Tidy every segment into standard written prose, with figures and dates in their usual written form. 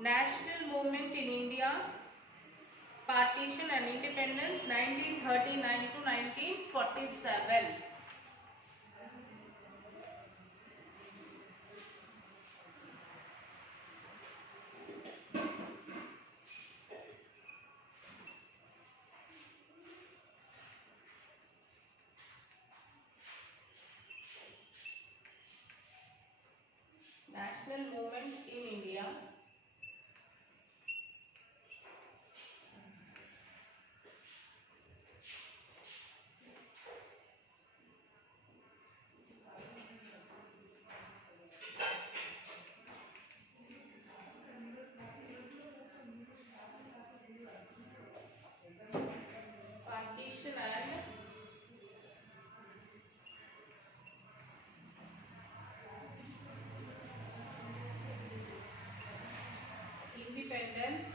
National movement in India, partition and independence 1939 to 1947. National movement in India. Partition and independence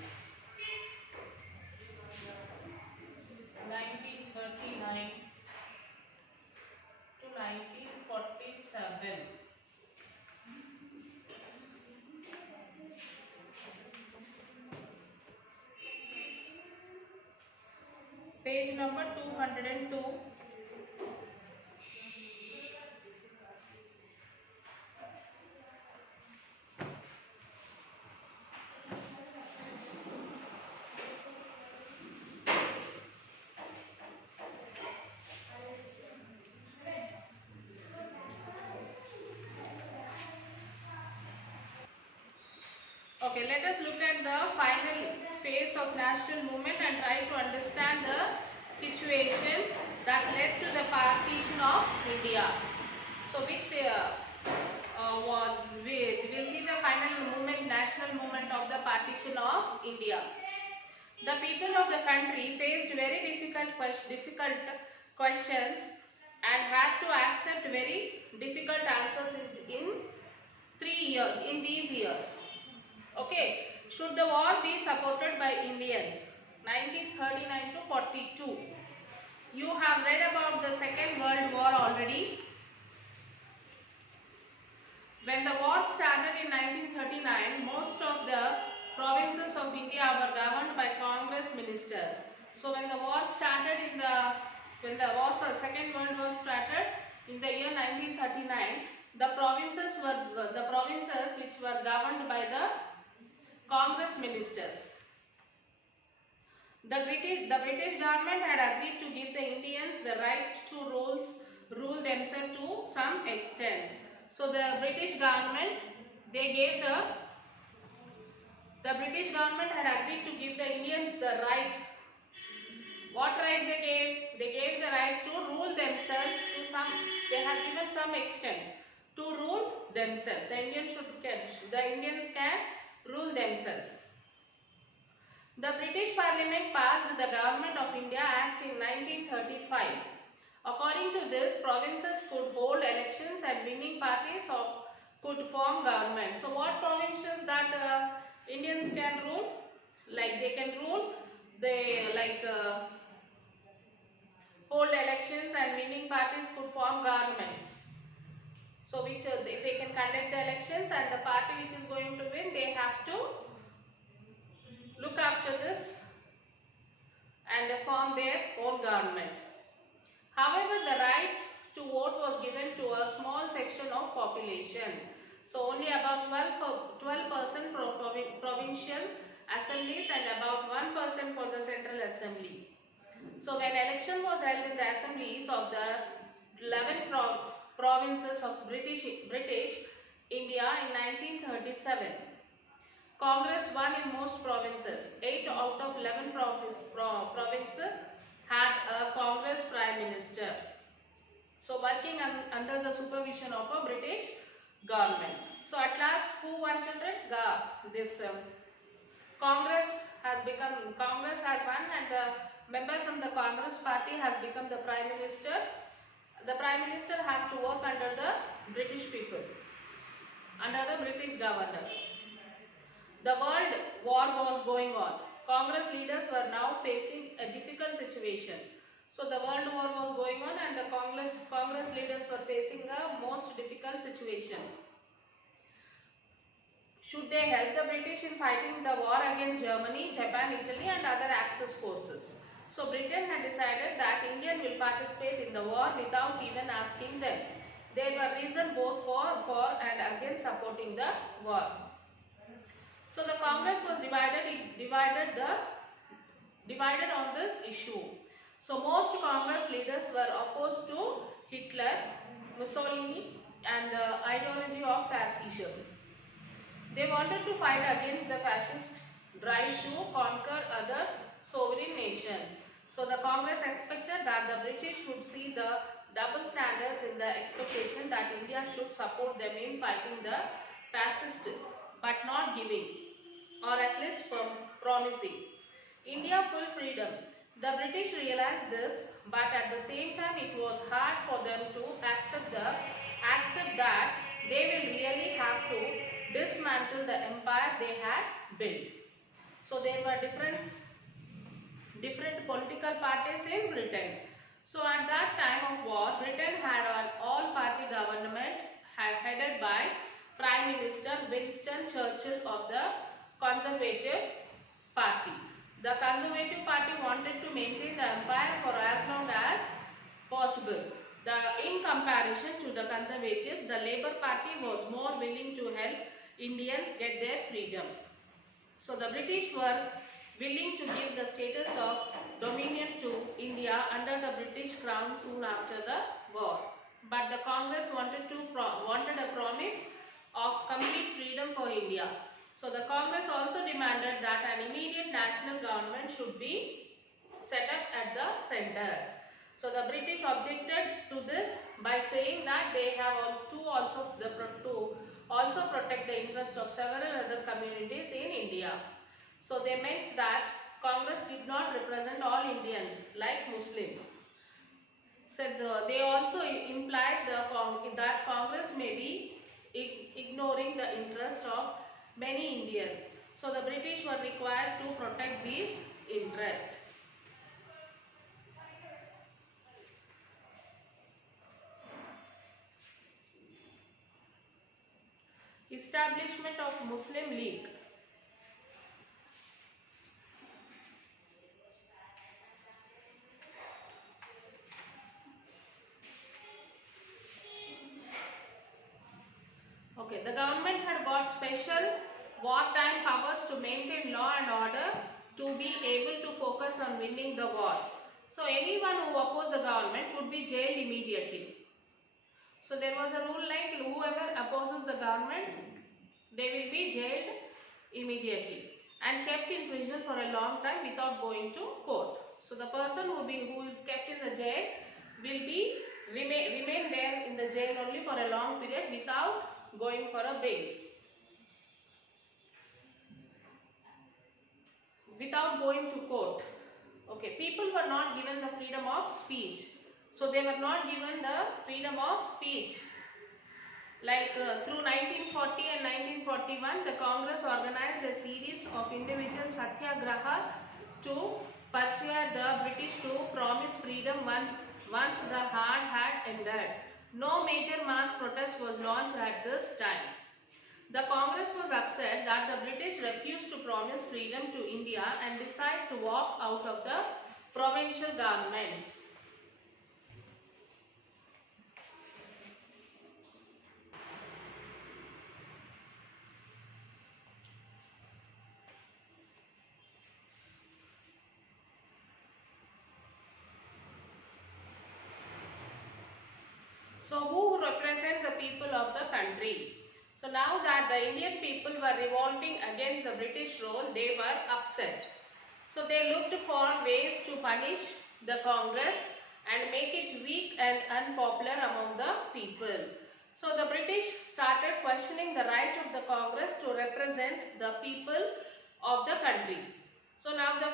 1939 to 1947. Page number 202. Okay, let us look at the final phase of national movement and try to understand the situation that led to the partition of India. So, which we will see the final movement, national movement of the partition of India. The people of the country faced very difficult questions and had to accept very difficult answers in 3 years, in these years. Okay, should the war be supported by Indians? 1939 to 42. You have read about the Second World War already. When the war started in 1939, most of the provinces of India were governed by Congress ministers. So when the war started Second World War started in the year 1939, the provinces which were governed by the Congress ministers. The British government had agreed to give the Indians the right to rule themselves to some extent. So the British government had agreed to give the Indians the right. What right they gave? They gave the right to rule themselves to some. They had given some extent to rule themselves. The Indians can rule themselves. The British Parliament passed the Government of India Act in 1935. According to this, provinces could hold elections and winning parties could form government. So what provinces that Indians can rule? Like they can rule, hold elections and winning parties could form governments. So which they can conduct the elections and the party which is going to win, they have to look after this and form their own government. However, the right to vote was given to a small section of population. So only about 12% for provincial assemblies and about 1% for the central assembly. So when election was held in the assemblies of the 11 provinces of British India in 1937, Congress won in most provinces. 8 out of 11 provinces had a Congress Prime Minister. So working under the supervision of a British government. So at last who won, children? Congress has won and the member from the Congress party has become the Prime Minister. The Prime Minister has to work under the British people, under the British governor. The world war was going on. Congress leaders were now facing a difficult situation. So the world war was going on and the Congress leaders were facing a most difficult situation. Should they help the British in fighting the war against Germany, Japan, Italy and other Axis forces? So Britain had decided that India will participate in the war without even asking them. There were reasons both for and against supporting the war. So the Congress was divided on this issue. So most Congress leaders were opposed to Hitler, Mussolini and the ideology of fascism. They wanted to fight against the fascist drive to conquer other sovereign nations. So the Congress expected that the British would see the double standards in the expectation that India should support them in fighting the fascist but not giving or at least promising India full freedom. The British realized this, but at the same time it was hard for them to accept that they will really have to dismantle the empire they had built. So there were different political parties in Britain. So at that time of war, Britain had an all-party government headed by Prime Minister Winston Churchill of the Conservative Party. The Conservative Party wanted to maintain the empire for as long as possible. In comparison to the Conservatives, the Labour Party was more willing to help Indians get their freedom. So the British were willing to give the status of dominion to India under the British crown soon after the war. But the Congress wanted a promise of complete freedom for India. So the Congress also demanded that an immediate national government should be set up at the center. So the British objected to this by saying that they have to also protect the interest of several other communities in India. So they meant that Congress did not represent all Indians like Muslims. They also implied that Congress may be ignoring the interest of many Indians. So the British were required to protect these interests. Establishment of Muslim League. Okay, the government had got special wartime powers to maintain law and order to be able to focus on winning the war. So anyone who opposed the government could be jailed immediately. So there was a rule like whoever opposes the government, they will be jailed immediately and kept in prison for a long time without going to court. So the person who is kept in the jail will remain there in the jail only for a long period without going for a bail, without going to court. Okay, people were not given the freedom of speech. So they were not given the freedom of speech. Like through 1940 and 1941, the Congress organized a series of individual satyagraha to persuade the British to promise freedom once the war had ended. No major mass protest was launched at this time. The Congress was upset that the British refused to promise freedom to India and decided to walk out of the provincial governments. So who represent the people of the country? So now that the Indian people were revolting against the British rule, they were upset. So they looked for ways to punish the Congress and make it weak and unpopular among the people. So the British started questioning the right of the Congress to represent the people of the country. So now they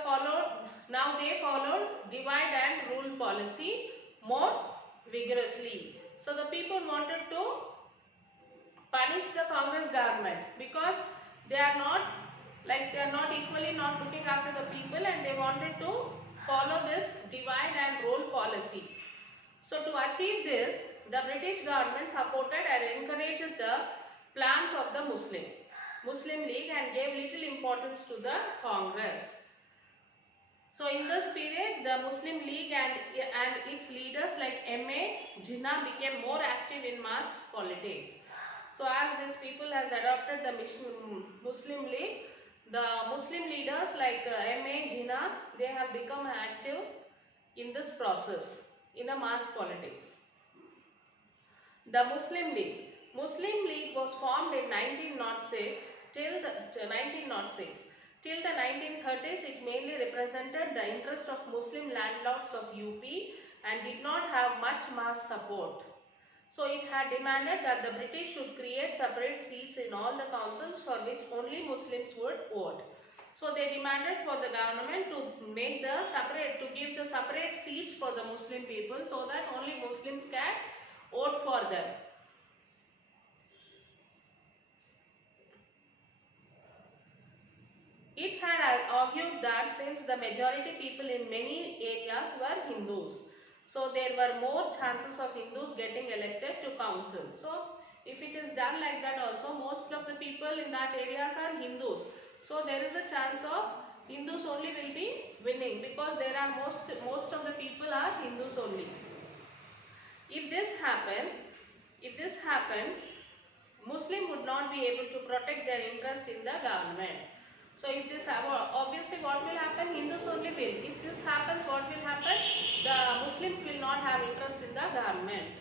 followed divide and rule policy more vigorously. So the people wanted to punish the Congress government because they are not equally not looking after the people, and they wanted to follow this divide and rule policy. So to achieve this, the British government supported and encouraged the plans of the Muslim. Muslim League and gave little importance to the Congress. So in this period, the Muslim League and its leaders like M.A. Jinnah became more active in mass politics. So as these people has adopted the Muslim League, the Muslim leaders like M.A. Jinnah, they have become active in this process in a mass politics. The Muslim League. Muslim League was formed in 1906 till the 1906. Till the 1930s, it mainly represented the interest of Muslim landlords of UP and did not have much mass support. So it had demanded that the British should create separate seats in all the councils for which only Muslims would vote. So they demanded for the government to give the separate seats for the Muslim people so that only Muslims can vote for them. It had argued that since the majority people in many areas were Hindus, so there were more chances of Hindus getting elected to council. So if it is done like that also, most of the people in that areas are Hindus. So there is a chance of Hindus only will be winning because there are most of the people are Hindus only. If this happens, Muslim would not be able to protect their interest in the government. So if this obviously what will happen? Hindus only will. If this happens, what will happen? The Muslims will not have interest in the government.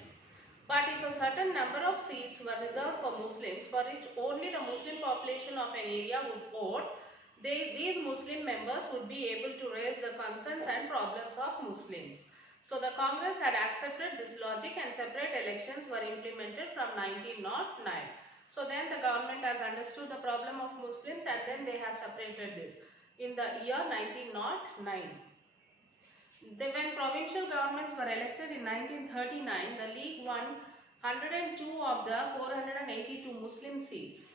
But if a certain number of seats were reserved for Muslims, for which only the Muslim population of an area would vote, these Muslim members would be able to raise the concerns and problems of Muslims. So the Congress had accepted this logic and separate elections were implemented from 1909. So then the government has understood the problem of Muslims and then they have separated this in the year 1909. When provincial governments were elected in 1939, the League won 102 of the 482 Muslim seats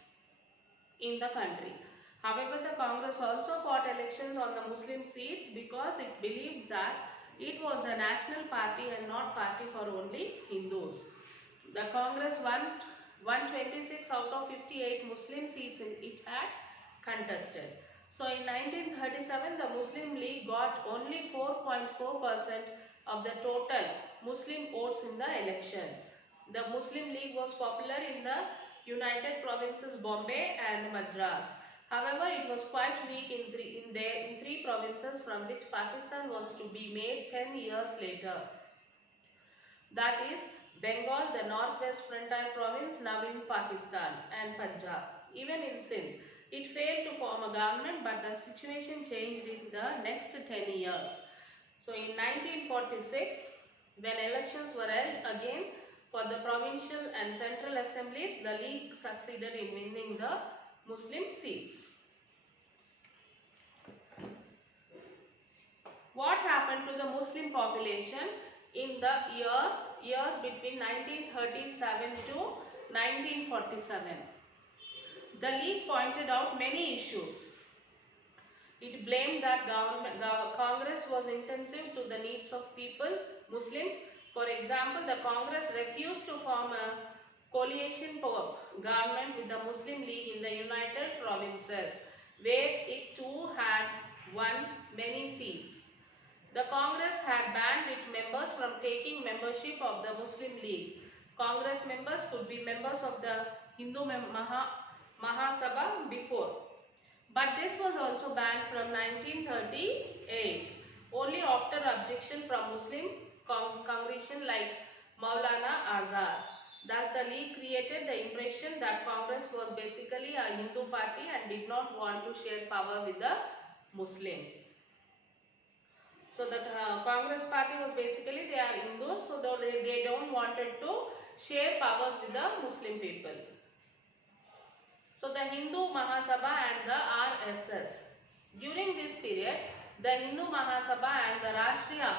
in the country. However, the Congress also fought elections on the Muslim seats because it believed that it was a national party and not party for only Hindus. The Congress won 126 out of 58 Muslim seats it had contested. So in 1937, the Muslim League got only 4.4% of the total Muslim votes in the elections. The Muslim League was popular in the United Provinces Bombay and Madras. However, it was quite weak in three provinces from which Pakistan was to be made 10 years later. That is Bengal, the Northwest Frontier Province, now in Pakistan, and Punjab. Even in Sindh, it failed to form a government, but the situation changed in the next 10 years. So in 1946, when elections were held again for the provincial and central assemblies, the League succeeded in winning the Muslim seats. What happened to the Muslim population in the years between 1937 to 1947? The League pointed out many issues. It blamed that Congress was intensive to the needs of people, Muslims. For example, the Congress refused to form a coalition government with the Muslim League in the United Provinces, where it too had won many seats. The Congress had banned its members from taking membership of the Muslim League. Congress members could be members of the Hindu Mahasabha before. But this was also banned from 1938, only after objection from Muslim congregation like Maulana Azhar. Thus, the League created the impression that Congress was basically a Hindu party and did not want to share power with the Muslims. So the Congress party was basically, they are Hindus, so they don't wanted to share powers with the Muslim people. So the Hindu Mahasabha and the RSS. During this period, the Hindu Mahasabha and the Rashtriya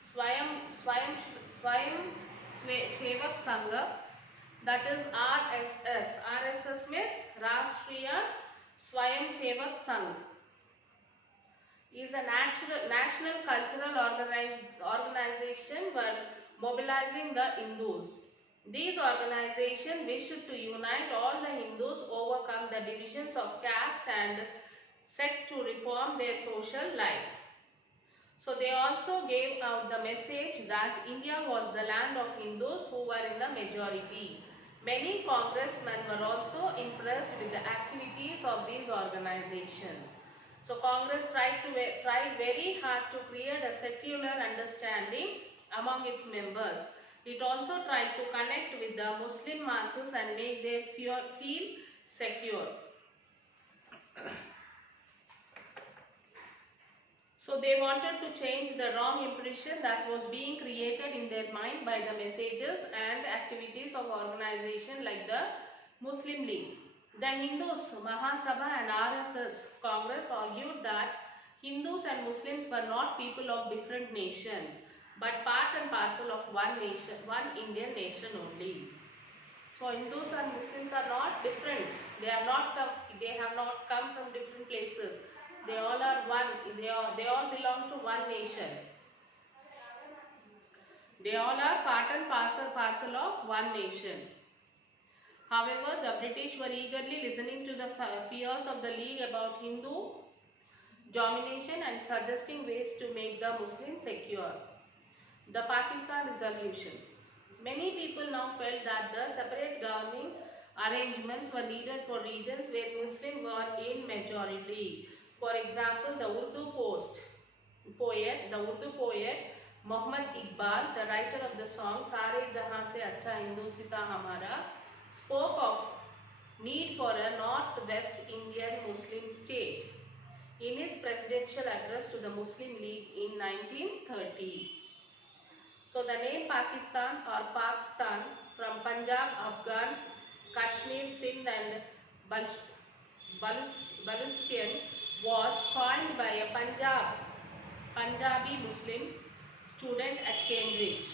Swayam Sevak Sangha, that is RSS. RSS means Rashtriya Swayam Sevak Sangh, is a national cultural organization for mobilizing the Hindus. These organizations wished to unite all the Hindus, overcome the divisions of caste and set to reform their social life. So they also gave out the message that India was the land of Hindus who were in the majority. Many congressmen were also impressed with the activities of these organizations. So Congress tried very hard to create a secular understanding among its members. It also tried to connect with the Muslim masses and make them feel secure. So they wanted to change the wrong impression that was being created in their mind by the messages and activities of organizations like the Muslim League. The Hindus, Mahasabha and RSS Congress argued that Hindus and Muslims were not people of different nations but part and parcel of one nation, one Indian nation only. So Hindus and Muslims are not different. They have not come from different places. They all are one. They all belong to one nation. They all are part and parcel of one nation. However, the British were eagerly listening to the fears of the League about Hindu domination and suggesting ways to make the Muslims secure. The Pakistan Resolution. Many people now felt that the separate governing arrangements were needed for regions where Muslims were in majority. For example, the Urdu poet Muhammad Iqbal, the writer of the song Sare Jahan Se Acha Hindustita Hamara, spoke of need for a Northwest Indian Muslim state in his presidential address to the Muslim League in 1930. So the name Pakistan or Pakistan from Punjab, Afghan, Kashmir, Sindh and Baluchistan was coined by a Punjabi Muslim student at Cambridge,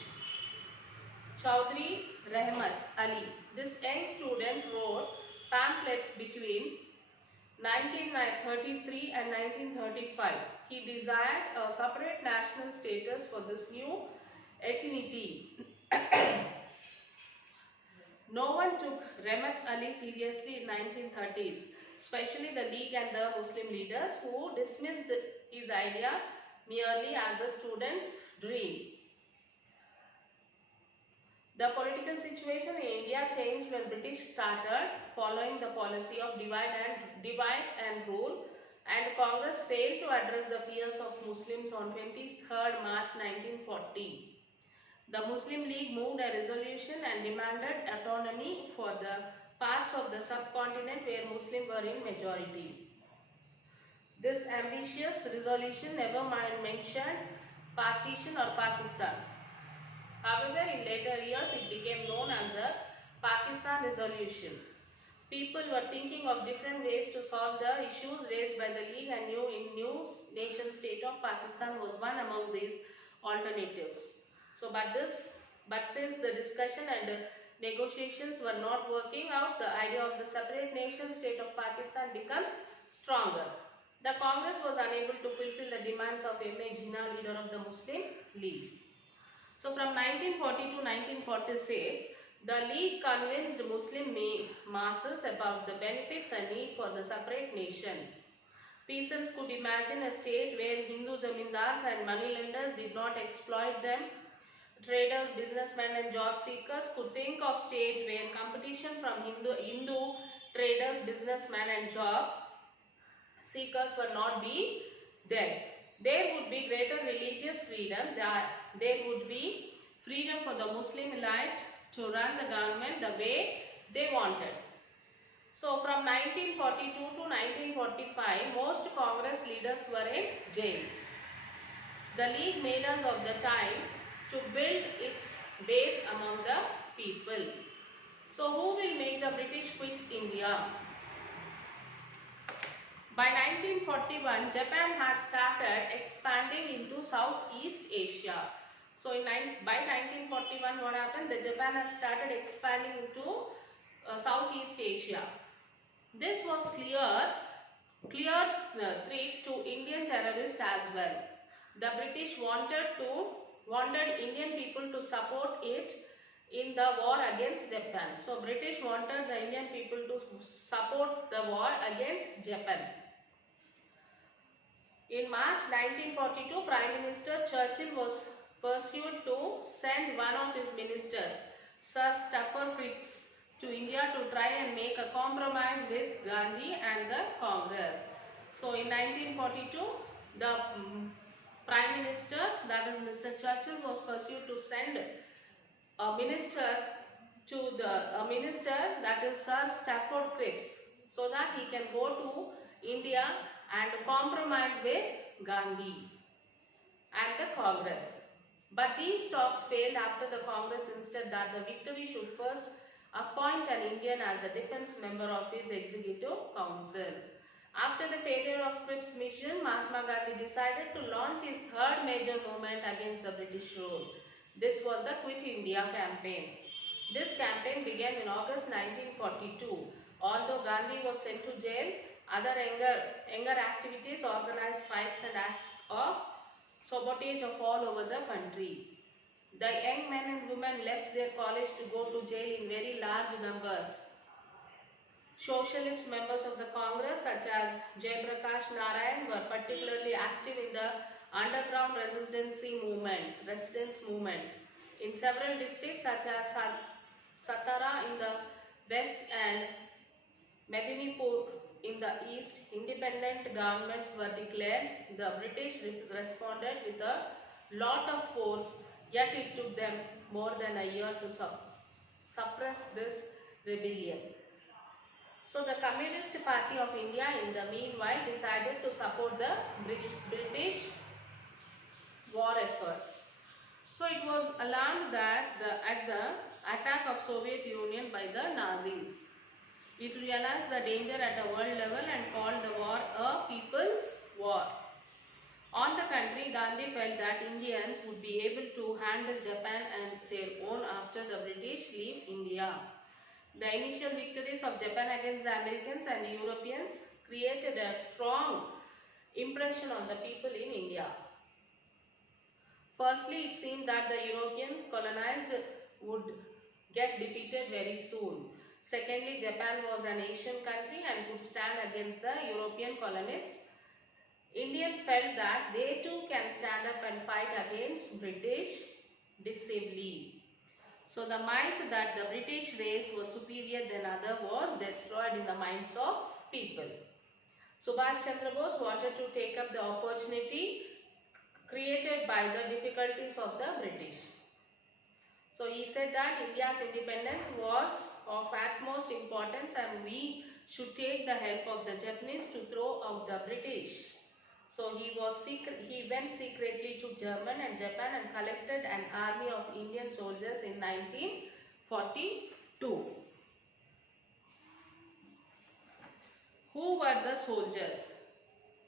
Chaudhry Rahmat Ali. This young student wrote pamphlets between 1933 and 1935. He desired a separate national status for this new ethnicity. No one took Rahmat Ali seriously in 1930s, especially the League and the Muslim leaders who dismissed his idea merely as a student's dream. The political situation in India changed when British started following the policy of divide and rule, and Congress failed to address the fears of Muslims on 23rd March 1940. The Muslim League moved a resolution and demanded autonomy for the parts of the subcontinent where Muslims were in majority. This ambitious resolution never mentioned partition or Pakistan. However, in later years it became known as the Pakistan Resolution. People were thinking of different ways to solve the issues raised by the League, and new nation state of Pakistan was one among these alternatives. But since the discussion and negotiations were not working out, the idea of the separate nation state of Pakistan became stronger. The Congress was unable to fulfill the demands of M.A. Jinnah, leader of the Muslim League. So from 1940 to 1946, the League convinced Muslim masses about the benefits and need for the separate nation. Peasants could imagine a state where Hindu zamindars and moneylenders did not exploit them. Traders, businessmen and job seekers could think of state where competition from Hindu traders, businessmen and job seekers were not be there. There would be greater religious freedom. There would be freedom for the Muslim elite to run the government the way they wanted. So from 1942 to 1945, most Congress leaders were in jail. The League leaders of the time to build its base among the people. So who will make the British quit India? By 1941, Japan had started expanding into Southeast Asia. So by 1941, what happened? The Japan had started expanding into Southeast Asia. This was clear threat to Indian terrorists as well. The British wanted Indian people to support it in the war against Japan. So British wanted the Indian people to support the war against Japan. In March 1942, Prime Minister Churchill was pursued to send one of his ministers, Sir Stafford Cripps, to India to try and make a compromise with Gandhi and the Congress. So in 1942, the Prime Minister, that is Mr. Churchill, was pursued to send a minister a minister, that is Sir Stafford Cripps, so that he can go to India and compromise with Gandhi and the Congress. But these talks failed after the Congress insisted that the victory should first appoint an Indian as a defense member of his executive council. After the failure of Cripps' mission, Mahatma Gandhi decided to launch his third major movement against the British rule. This was the Quit India campaign. This campaign began in August 1942. Although Gandhi was sent to jail, other younger activities organized strikes and acts of sabotage of all over the country. The young men and women left their college to go to jail in very large numbers. Socialist members of the Congress such as Jayaprakash Narayan were particularly active in the underground resistance movement. In several districts such as Satara in the west and Medinipur in the east, independent governments were declared. The British responded with a lot of force, yet it took them more than a year to suppress this rebellion. So the Communist Party of India in the meanwhile decided to support the British war effort. So it was alarmed that at the attack of Soviet Union by the Nazis. It realized the danger at a world level and called the war a people's war. On the contrary, Gandhi felt that Indians would be able to handle Japan and their own after the British leave India. The initial victories of Japan against the Americans and Europeans created a strong impression on the people in India. Firstly, it seemed that the Europeans colonized would get defeated very soon. Secondly, Japan was an Asian country and could stand against the European colonists. Indians felt that they too can stand up and fight against British decisively. So the myth that the British race was superior than other was destroyed in the minds of people. Subhash Chandra Bose wanted to take up the opportunity created by the difficulties of the British. So he said that India's independence was of utmost importance and we should take the help of the Japanese to throw out the British. So he went secretly to Germany and Japan and collected an army of Indian soldiers in 1942. Who were the soldiers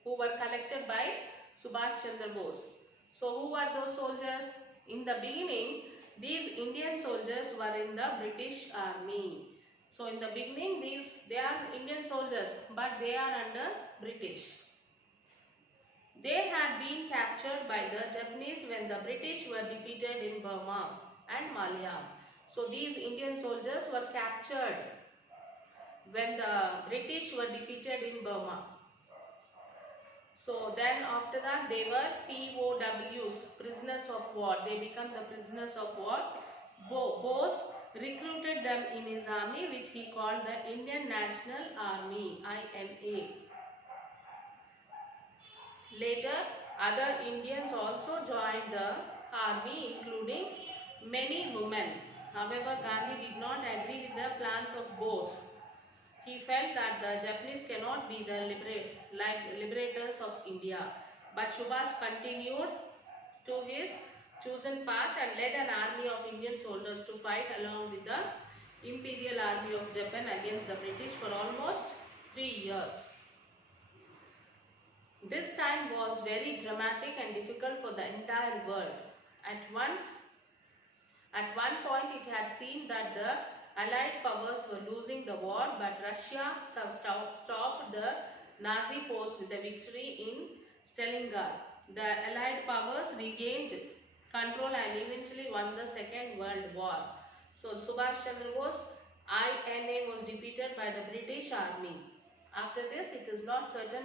who were collected by Subhash Chandra Bose? So who were those soldiers? In the beginning, these Indian soldiers were in the British army. So in the beginning, they are Indian soldiers, but they are under British. They had been captured by the Japanese when the British were defeated in Burma and Malaya. So these Indian soldiers were captured when the British were defeated in Burma. So then after that they were POWs, prisoners of war. They become the prisoners of war. Bose recruited them in his army, which he called the Indian National Army, INA. Later, other Indians also joined the army, including many women. However, Gandhi did not agree with the plans of Bose. He felt that the Japanese cannot be the liberators of India. But Subhash continued to his chosen path and led an army of Indian soldiers to fight along with the Imperial Army of Japan against the British for almost 3 years. This time was very dramatic and difficult for the entire world. At one point it had seemed that the Allied powers were losing the war, but Russia stopped the Nazi force with a victory in Stalingrad. The Allied powers regained control and eventually won the Second World War. So Subhash Chandra Bose, INA, was defeated by the British Army. After this, it is not certain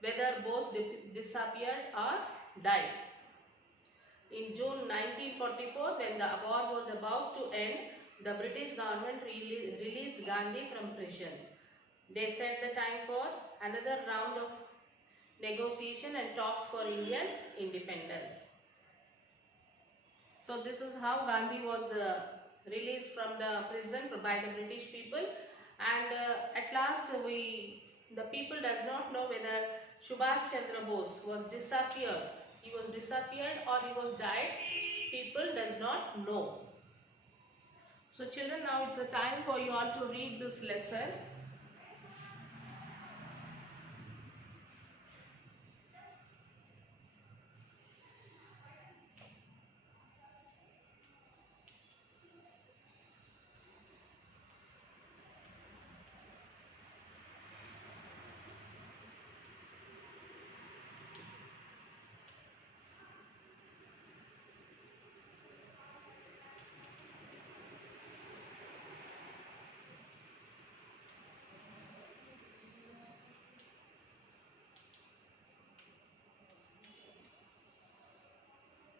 whether Bose disappeared or died. In June 1944, when the war was about to end, the British government released Gandhi from prison. They set the time for another round of negotiation and talks for Indian independence. So this is how Gandhi was released from the prison by the British people, and at last the people does not know whether Subhash Chandra Bose was disappeared. He was disappeared or he was died. People does not know. So children, now it's a time for you all to read this lesson.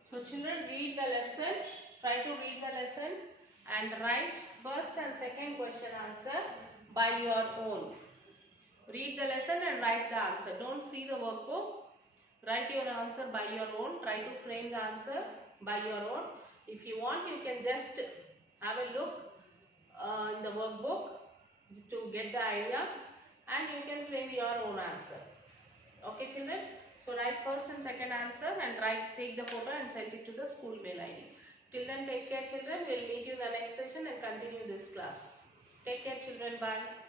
So children, read the lesson, try to read the lesson and write first and second question answer by your own. Read the lesson and write the answer. Don't see the workbook. Write your answer by your own. Try to frame the answer by your own. If you want, you can just have a look in the workbook to get the idea, and you can frame your own answer. Okay children? So write first and second answer and take the photo and send it to the school mail ID. Till then, take care children. We'll meet you in the next session and continue this class. Take care children. Bye.